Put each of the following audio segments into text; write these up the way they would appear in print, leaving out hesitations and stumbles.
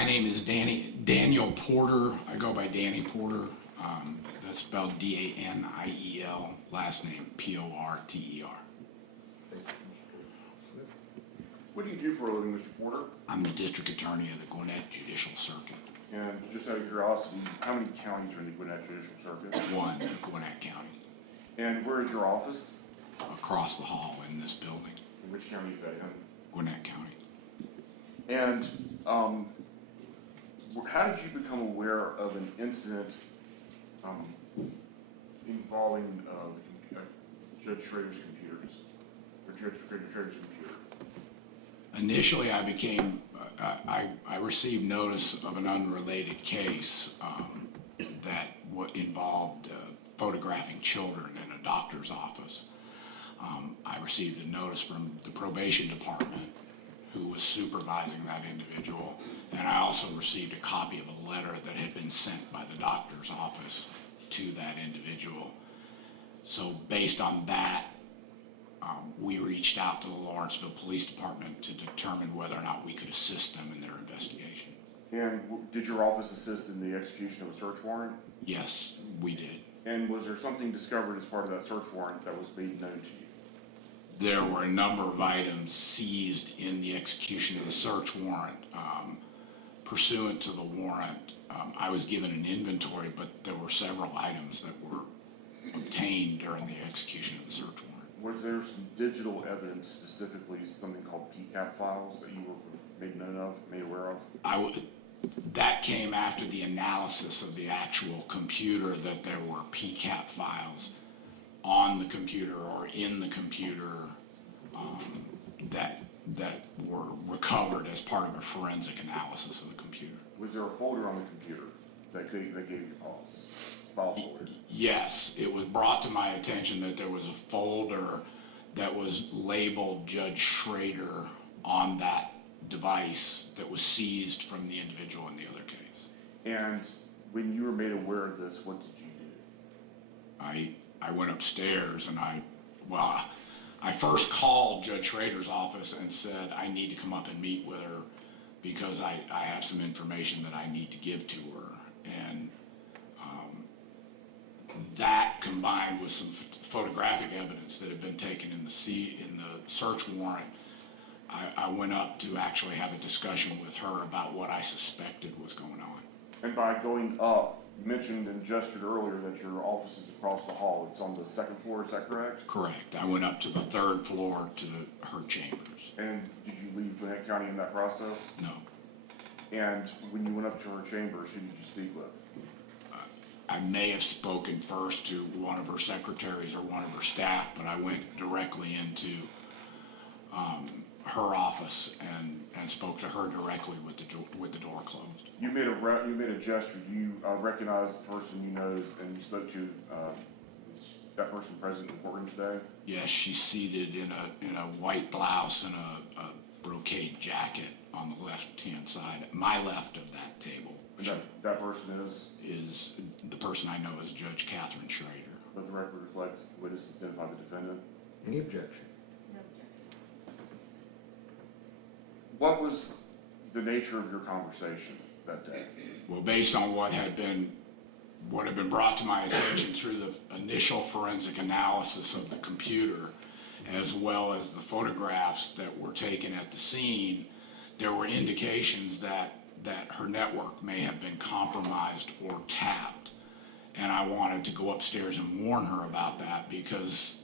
My name is Daniel Porter. I go by Danny Porter. That's spelled D-A-N-I-E-L. Last name P-O-R-T-E-R. What do you do for a living, Mr. Porter? I'm the district attorney of the Gwinnett Judicial Circuit. And just out of curiosity, how many counties are in the Gwinnett Judicial Circuit? One, Gwinnett County. And where is your office? Across the hall in this building. In which county is that in? Gwinnett County. And how did you become aware of an incident involving Judge Schrader's computers, or Judge Schrader's computer? Initially, I received notice of an unrelated case that involved photographing children in a doctor's office. I received a notice from the probation department who was supervising that individual, and I also received a copy of a letter that had been sent by the doctor's office to that individual. So based on that, we reached out to the Lawrenceville Police Department to determine whether or not we could assist them in their investigation. And did your office assist in the execution of a search warrant? Yes, we did. And was there something discovered as part of that search warrant that was made known to you? There were a number of items seized in the execution of the search warrant. Pursuant to the warrant, I was given an inventory, but there were several items that were obtained during the execution of the search warrant. Was there some digital evidence, specifically something called PCAP files, that you were made aware of? That came after the analysis of the actual computer, that there were PCAP files on the computer or in the computer that were recovered as part of a forensic analysis of the computer. Was there a folder on the computer that gave you pause? File folder? Yes, it was brought to my attention that there was a folder that was labeled Judge Schrader on that device that was seized from the individual in the other case. And when you were made aware of this, what did you do? I went upstairs and I first called Judge Schrader's office and said, I need to come up and meet with her because I have some information that I need to give to her. And that combined with some photographic evidence that had been taken in the search warrant, I went up to actually have a discussion with her about what I suspected was going on. And by going up, you mentioned and gestured earlier that your office is across the hall. It's on the second floor, is that correct? Correct. I went up to the third floor to her chambers. And did you leave Gwinnett County in that process? No. And when you went up to her chambers, who did you speak with? I may have spoken first to one of her secretaries or one of her staff, but I went directly into her office and spoke to her directly with the door closed. You made a gesture. You recognized the person you know, and you spoke to that person present in the courtroom today? Yes, she's seated in a white blouse and a brocade jacket on the left-hand side, my left of that table. And that person is the person I know as Judge Catherine Schrader. Let the record reflect witnesses identify the defendant. Any objection? No objection. What was the nature of your conversation that day? Well, based on what had been brought to my attention through the initial forensic analysis of the computer, as well as the photographs that were taken at the scene, there were indications that her network may have been compromised or tapped. And I wanted to go upstairs and warn her about that because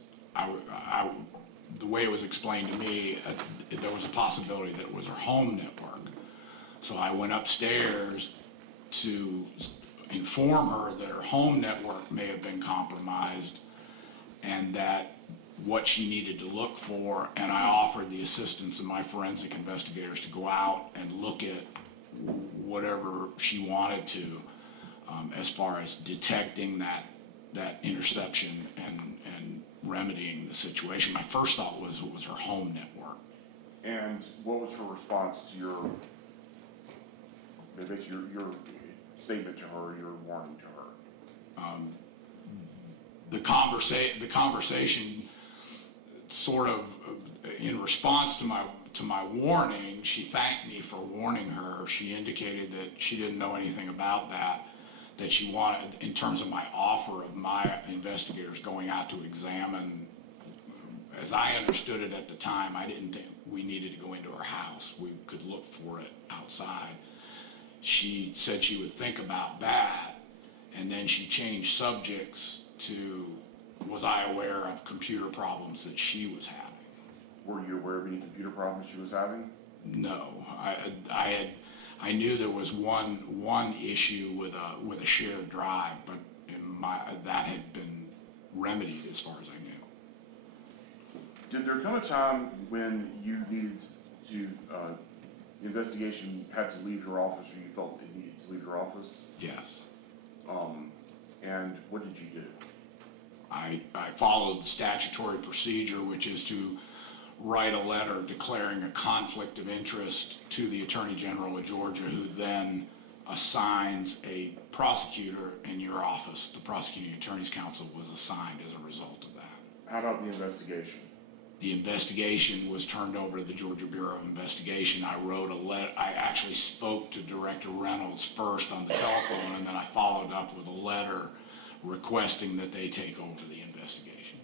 the way it was explained to me, there was a possibility that it was her home network. So I went upstairs to inform her that her home network may have been compromised and that what she needed to look for, and I offered the assistance of my forensic investigators to go out and look at whatever she wanted to as far as detecting that interception and remedying the situation. My first thought was it was her home network. And what was her response to your statement to her, your warning to her? The conversation sort of in response to my warning, she thanked me for warning her. She indicated that she didn't know anything about that she wanted, in terms of my offer of my investigators going out to examine. As I understood it at the time, I didn't think we needed to go into her house. We could look for it outside. She said she would think about that, and then she changed subjects to, was I aware of computer problems that she was having? Were you aware of any computer problems she was having? No, I knew there was one issue with a shared drive, but that had been remedied as far as I knew. Did there come a time when you needed to, the investigation had to leave your office, or you felt it needed to leave your office? Yes. And what did you do? I followed the statutory procedure, which is to write a letter declaring a conflict of interest to the Attorney General of Georgia, who then assigns a prosecutor in your office. The Prosecuting Attorney's Council was assigned as a result of that. How about the investigation? The investigation was turned over to the Georgia Bureau of Investigation. I wrote a letter. I actually spoke to Director Reynolds first on the telephone, and then I followed up with a letter requesting that they take over the investigation.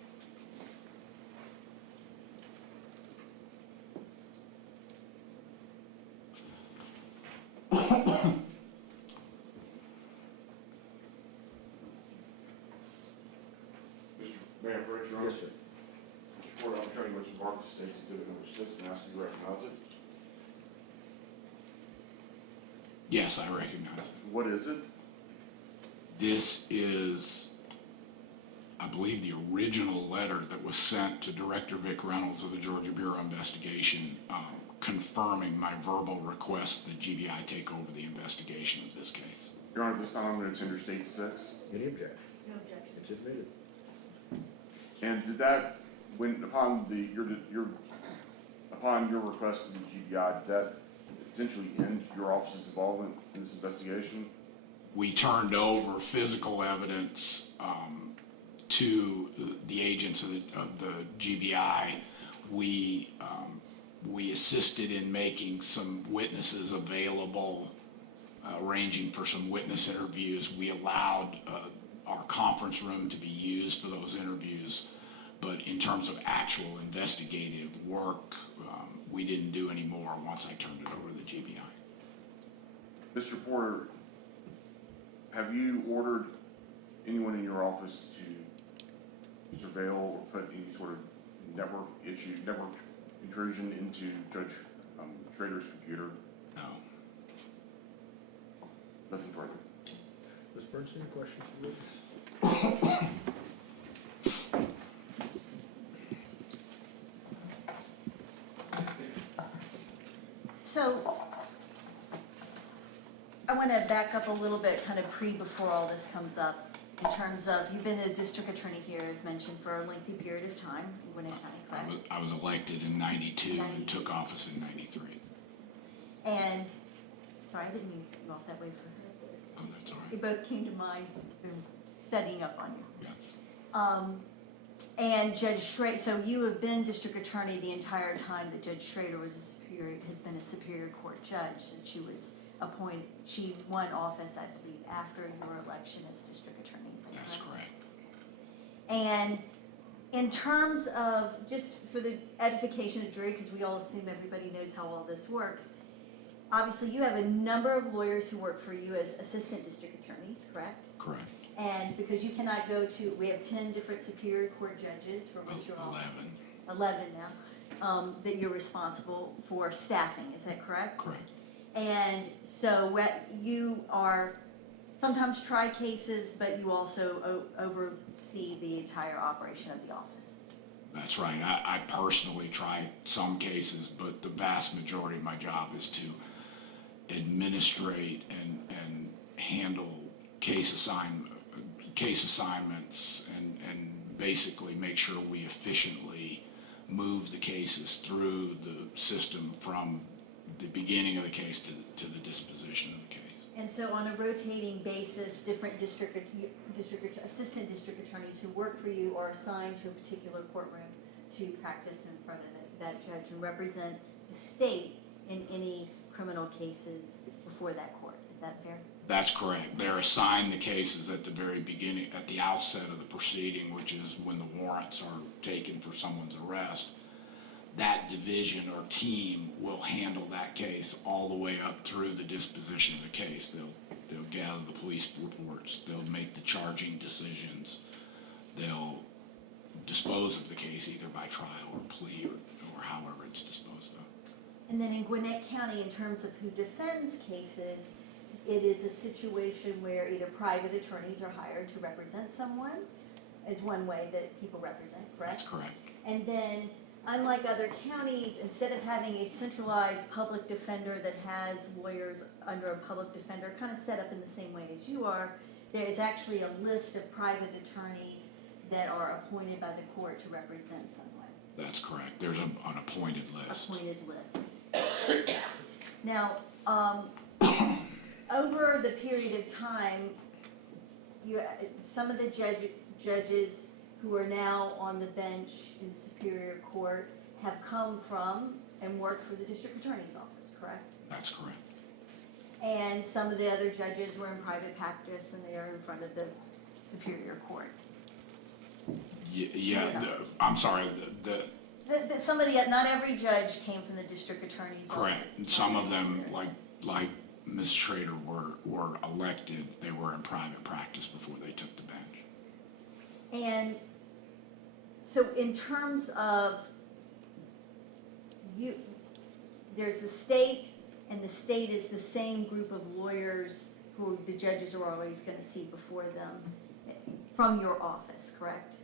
Mayor, for your Yes, sir. Mr. Porter, I'm showing you what's marked as State's Exhibit number 6 and ask you to recognize it. Yes, I recognize it. What is it? This is, I believe, the original letter that was sent to Director Vic Reynolds of the Georgia Bureau of Investigation, confirming my verbal request that GBI take over the investigation of this case. Your Honor, at this time I'm going to tender State 6. Any objection? No objection. It's admitted. And did that, when upon your request to the GBI, did that essentially end your office's involvement in this investigation? We turned over physical evidence to the agents of the GBI. We assisted in making some witnesses available, arranging for some witness interviews. We allowed our conference room to be used for those interviews, but in terms of actual investigative work, we didn't do any more once I turned it over to the GBI. Mr. Porter, have you ordered anyone in your office to surveil or put any sort of network intrusion into Judge Schrader's computer? No. Nothing further. Ms. Bernstein, questions for the witness? So I want to back up a little bit, kind of before all this comes up, in terms of, you've been a district attorney here, as mentioned, for a lengthy period of time in Gwinnett County, correct? I was elected in 92 and took office in 93. And, sorry, I didn't mean to go off that way for her. Oh, that's all They right. both came to mind, setting up on you. Yes. And Judge Schrader, so you have been district attorney the entire time that Judge Schrader was has been a Superior Court judge, and she was appointed, she won office, I believe, after your election as district attorney. That's correct. And in terms of, just for the edification of the jury, because we all assume everybody knows how all this works, obviously you have a number of lawyers who work for you as assistant district attorneys, correct? Correct. And because you cannot go to, we have 10 different Superior Court judges for which you're all 11 now, that you're responsible for staffing, is that correct? Correct. And so you are sometimes try cases, but you also oversee the entire operation of the office. That's right. I personally try some cases, but the vast majority of my job is to administrate and handle case assignments and basically make sure we efficiently move the cases through the system from the beginning of the case to the disposition of the case. And so on a rotating basis, different assistant district attorneys who work for you are assigned to a particular courtroom to practice in front of that judge and represent the state in any criminal cases before that court. Is that fair? That's correct. They're assigned the cases at the very beginning, at the outset of the proceeding, which is when the warrants are taken for someone's arrest. That division or team will handle that case all the way up through the disposition of the case. They'll gather the police reports. They'll make the charging decisions. They'll dispose of the case either by trial or plea or however it's disposed of. And then in Gwinnett County, in terms of who defends cases, it is a situation where either private attorneys are hired to represent someone, is one way that people represent, correct? That's correct. And then, unlike other counties, instead of having a centralized public defender that has lawyers under a public defender kind of set up in the same way as you are, there is actually a list of private attorneys that are appointed by the court to represent someone. That's correct. There's an appointed list. Appointed list. Now, over the period of time, some of the judges who are now on the bench in Superior Court have come from and worked for the District Attorney's Office, correct? That's correct. And some of the other judges were in private practice and they are in front of the Superior Court. I'm sorry, Some of the, not every judge came from the District Attorney's Office. correct. And some of them, like Ms. Schrader, were elected. They were in private practice before they took the bench. And so in terms of there's the state, and the state is the same group of lawyers who the judges are always going to see before them from your office, correct?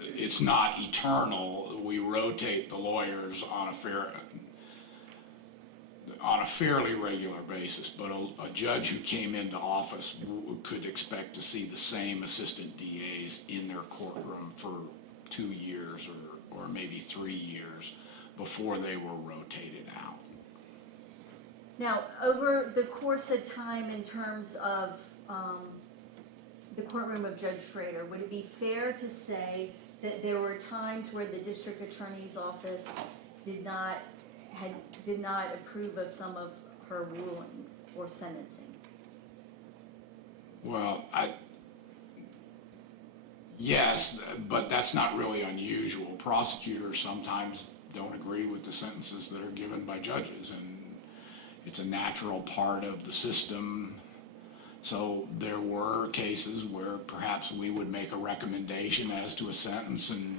It's not eternal. We rotate the lawyers on a fairly regular basis, but a judge who came into office could expect to see the same assistant DAs in their courtroom for 2 years or maybe 3 years before they were rotated out. Now, over the course of time in terms of the courtroom of Judge Schrader, would it be fair to say that there were times where the District Attorney's Office did not approve of some of her rulings or sentencing? Well, yes, but that's not really unusual. Prosecutors sometimes don't agree with the sentences that are given by judges, and it's a natural part of the system. So there were cases where perhaps we would make a recommendation as to a sentence and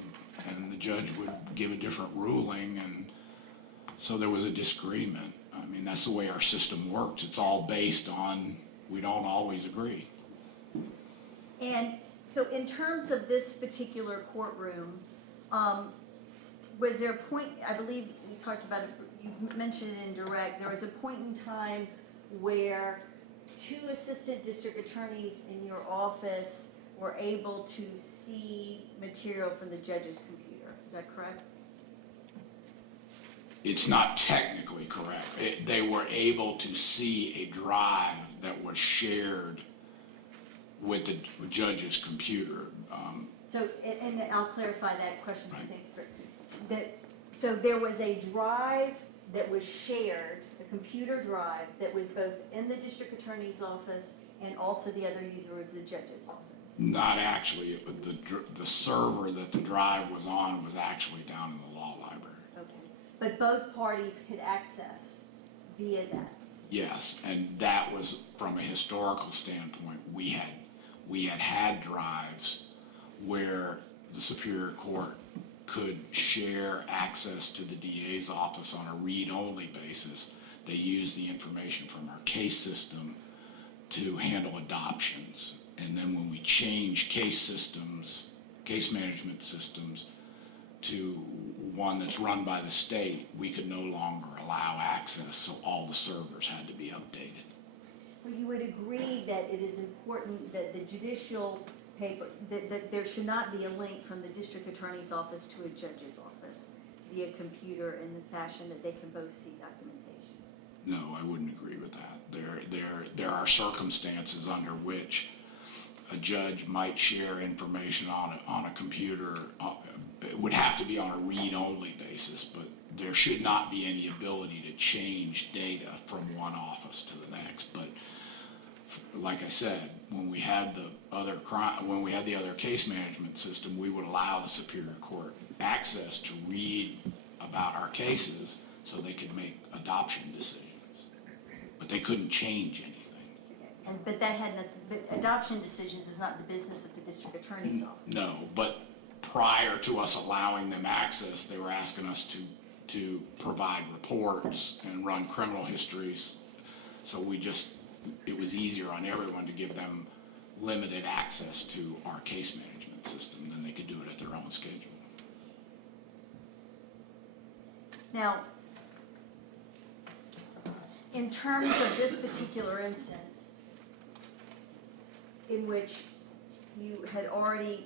the judge would give a different ruling, and so there was a disagreement. I mean, that's the way our system works. It's all based on we don't always agree. And so in terms of this particular courtroom, was there a point, I believe you talked about it, you mentioned it in direct, there was a point in time where 2 assistant district attorneys in your office were able to see material from the judge's computer. Is that correct? It's not technically correct. They were able to see a drive that was shared with the judge's computer. So, and I'll clarify that question, I think. So there was a drive that was shared, a computer drive, that was both in the district attorney's office and also the other user was the judge's office. Not actually. The server that the drive was on was actually down in the law library. Okay. But both parties could access via that. Yes, and that was from a historical standpoint. We had drives where the Superior Court could share access to the DA's office on a read-only basis. They used the information from our case system to handle adoptions. And then when we changed case management systems to one that's run by the state, we could no longer allow access, so all the servers had to be updated. Well, you would agree that it is important that the judicial paper, that there should not be a link from the district attorney's office to a judge's office via computer in the fashion that they can both see documentation. No, I wouldn't agree with that. There are circumstances under which a judge might share information on a computer. It would have to be on a read-only basis, there should not be any ability to change data from one office to the next. But like I said, when we had the other case management system, we would allow the Superior Court access to read about our cases so they could make adoption decisions. But they couldn't change anything. But that had nothing, but adoption decisions is not the business of the district attorney's office. No, but prior to us allowing them access, they were asking us to provide reports and run criminal histories. So it was easier on everyone to give them limited access to our case management system than they could do it at their own schedule. Now, in terms of this particular instance, in which you've already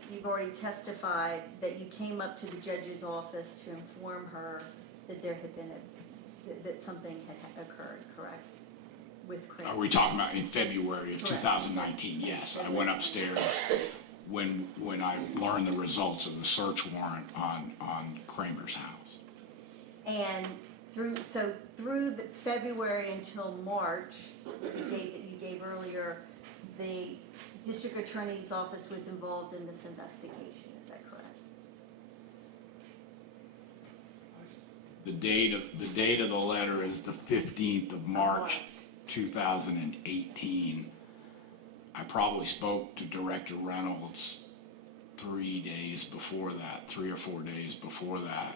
testified that you came up to the judge's office to inform her that there had been that something had occurred, correct? With Kramer. Are we talking about in February of Correct. 2019? Yes, I went upstairs when I learned the results of the search warrant on Kramer's house. And through the February until March, the date that you gave earlier, the district attorney's office was involved in this investigation. Is that correct? The date of the letter is the 15th of March 2018. I probably spoke to Director Reynolds 3 days before that, 3 or 4 days before that.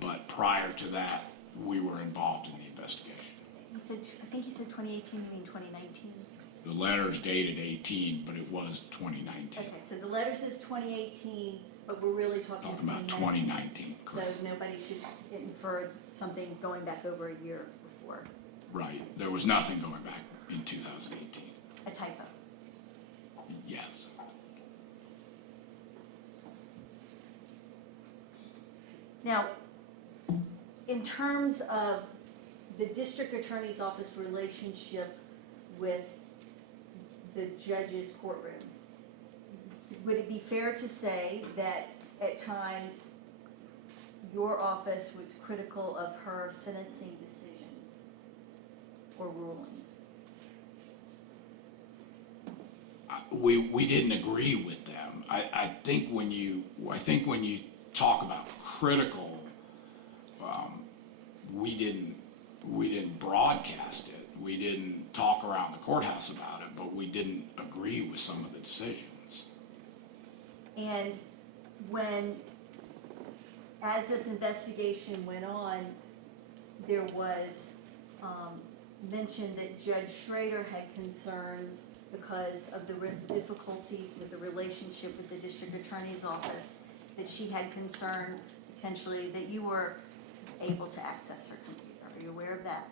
But prior to that, we were involved in the investigation. I think you said 2018, you mean 2019? The letter's dated 18, but it was 2019. Okay, so the letter says 2018, but we're really talking About 2019, So correct. nobody should infer something going back over a year before. Right. There was nothing going back in 2018. A typo. Yes. Now, in terms of the district attorney's office relationship with the judge's courtroom, would it be fair to say that at times your office was critical of her sentencing decisions or rulings? We didn't agree with them. I think when you talk about critical, we didn't broadcast it. We didn't talk around the courthouse about it, but we didn't agree with some of the decisions. And as this investigation went on, there was mention that Judge Schrader had concerns because of the difficulties with the relationship with the district attorney's office, that she had concern potentially that you were able to access her computer. Are you aware of that?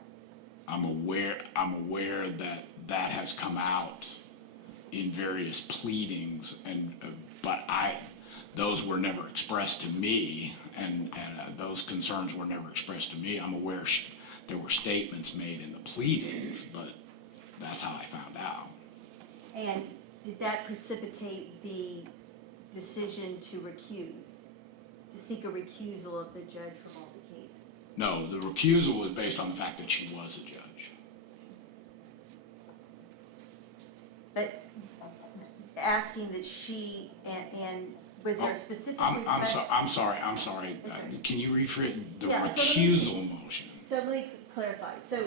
I'm aware that that has come out in various pleadings, but those were never expressed to me, and those concerns were never expressed to me. I'm aware there were statements made in the pleadings, but that's how I found out. And did that precipitate the decision to seek a recusal of the judge from all the cases? No, the recusal was based on the fact that she was a judge. But asking that she, and was there a specific request? I'm sorry. That's all right. Can you rephrase the Yeah, so recusal motion? So let me clarify. So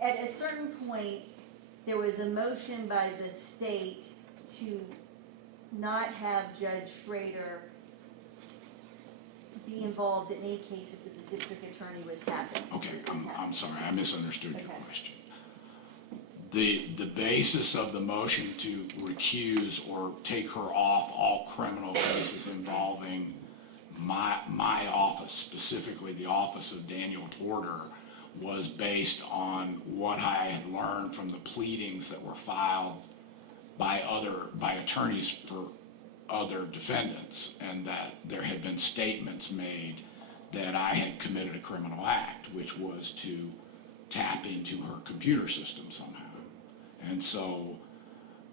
at a certain point, there was a motion by the state to not have Judge Schrader be involved in any cases that the district attorney was having. Okay, I'm sorry, I misunderstood your Okay. question. The basis of the motion to recuse or take her off all criminal cases involving my office, specifically the office of Daniel Porter, was based on what I had learned from the pleadings that were filed by attorneys for other defendants, and that there had been statements made that I had committed a criminal act, which was to tap into her computer system somehow. And so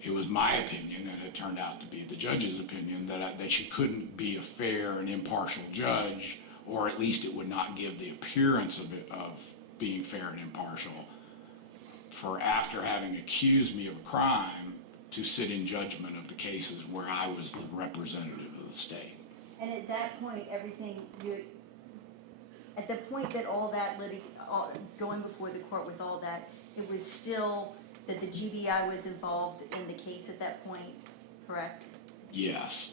it was my opinion, and it turned out to be the judge's opinion, that she couldn't be a fair and impartial judge or at least it would not give the appearance of being fair and impartial, for after having accused me of a crime to sit in judgment of the cases where I was the representative of the state. And at that point, at the point that all that going before the court with all that, it was still that the GBI was involved in the case at that point, correct? Yes,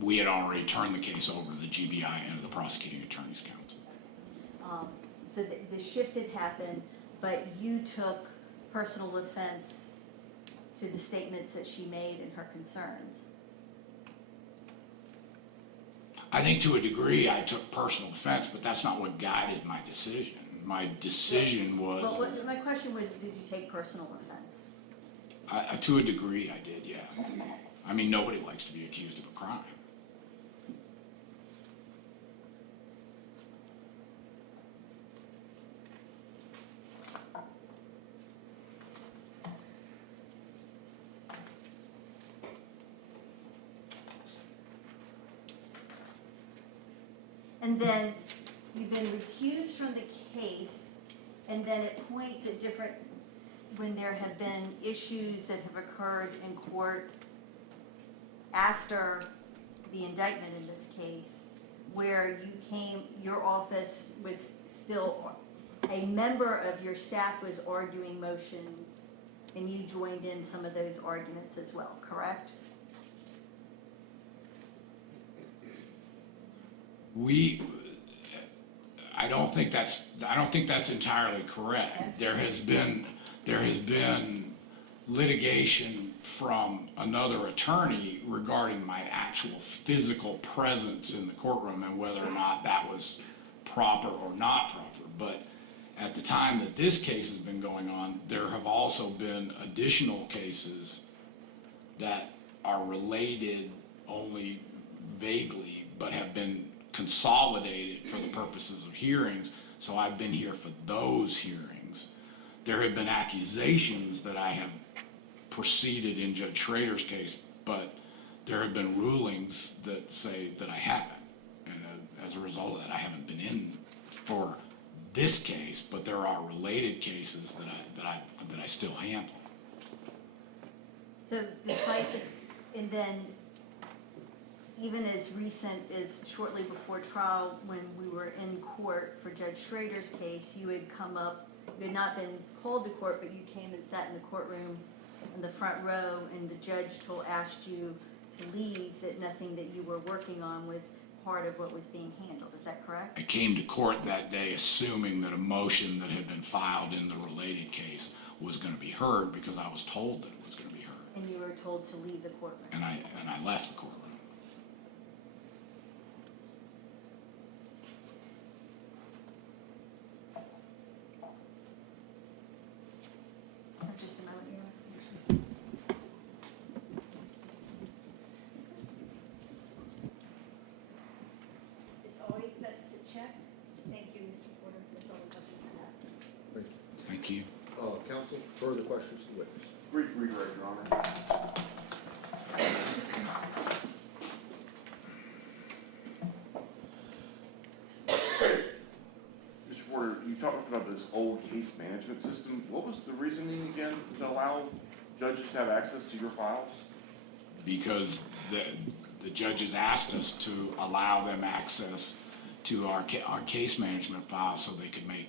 we had already turned the case over to the GBI and to the prosecuting attorney's counsel. So the shift had happened, but you took personal offense to the statements that she made and her concerns. I think to a degree I took personal offense, but that's not what guided my decision. My decision was... Well, my question was, did you take personal offense? To a degree I did, yeah. I mean, nobody likes to be accused of a crime. And then you've been recused from the case, and then it points at different, when there have been issues that have occurred in court after the indictment in this case, where your office was still, a member of your staff was arguing motions, and you joined in some of those arguments as well, correct? I don't think that's entirely correct. There has been litigation from another attorney regarding my actual physical presence in the courtroom and whether or not that was proper or not proper. But at the time that this case has been going on, there have also been additional cases that are related only vaguely, but have been consolidated for the purposes of hearings, so I've been here for those hearings. There have been accusations that I have proceeded in Judge Schrader's case, but there have been rulings that say that I haven't, and as a result of that, I haven't been in for this case, but there are related cases that I still handle. So despite and then even as recent as shortly before trial, when we were in court for Judge Schrader's case, you had come up, you had not been called to court, but you came and sat in the courtroom in the front row, and the judge asked you to leave, that nothing that you were working on was part of what was being handled. Is that correct? I came to court that day assuming that a motion that had been filed in the related case was going to be heard, because I was told that it was going to be heard. And you were told to leave the courtroom. And I left the courtroom. Just a moment here. It's always best to check. Thank you, Mr. Porter. That's all the questions I have. Thank you. Thank you. Counsel, further questions to the witness? Brief redirect, Your Honor. Mr. Porter, you talked about this old case management system. What was the reasoning again to allow judges to have access to your files? Because the judges asked us to allow them access to our case management files so they could make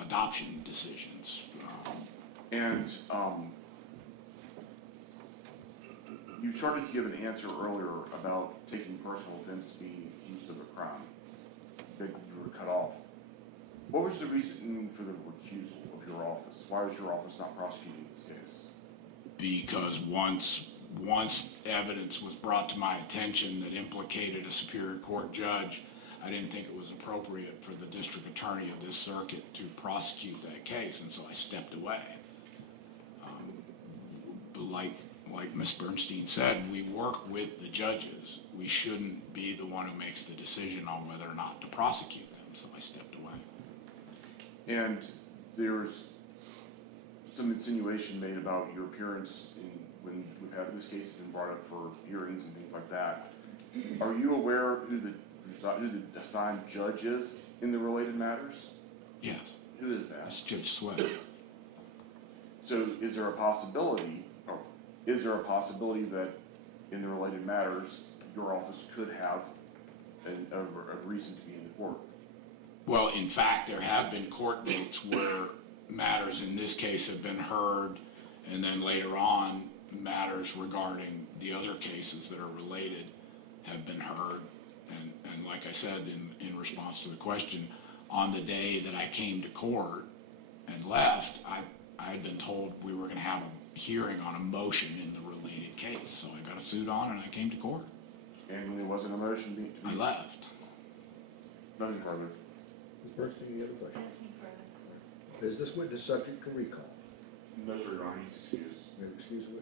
adoption decisions. And you started to give an answer earlier about taking personal offense to being accused of a crime that you were cut off. What was the reason for the recusal of your office? Why was your office not prosecuting this case? Because once evidence was brought to my attention that implicated a Superior Court judge, I didn't think it was appropriate for the district attorney of this circuit to prosecute that case, and so I stepped away. But like Ms. Bernstein said, we work with the judges. We shouldn't be the one who makes the decision on whether or not to prosecute them, so I stepped away. And there's some insinuation made about your appearance when we've had this case has been brought up for hearings and things like that. Are you aware who the who the assigned judge is in the related matters? Yes, Who is that? that's Judge Sweat. So is there a possibility, that in the related matters, your office could have a reason to be in the court? Well, in fact, there have been court dates where matters in this case have been heard, and then later on, matters regarding the other cases that are related have been heard. And like I said, in response to the question, on the day that I came to court and left, I had been told we were gonna have a hearing on a motion in the related case. So I got a suit on and I came to court. And when there wasn't a motion to be. I left. Nothing further. Ms. Bernstein, any other questions? Nothing further. Is this witness subject to recall? No, sir, Your Honor, he's excused. Excuse me.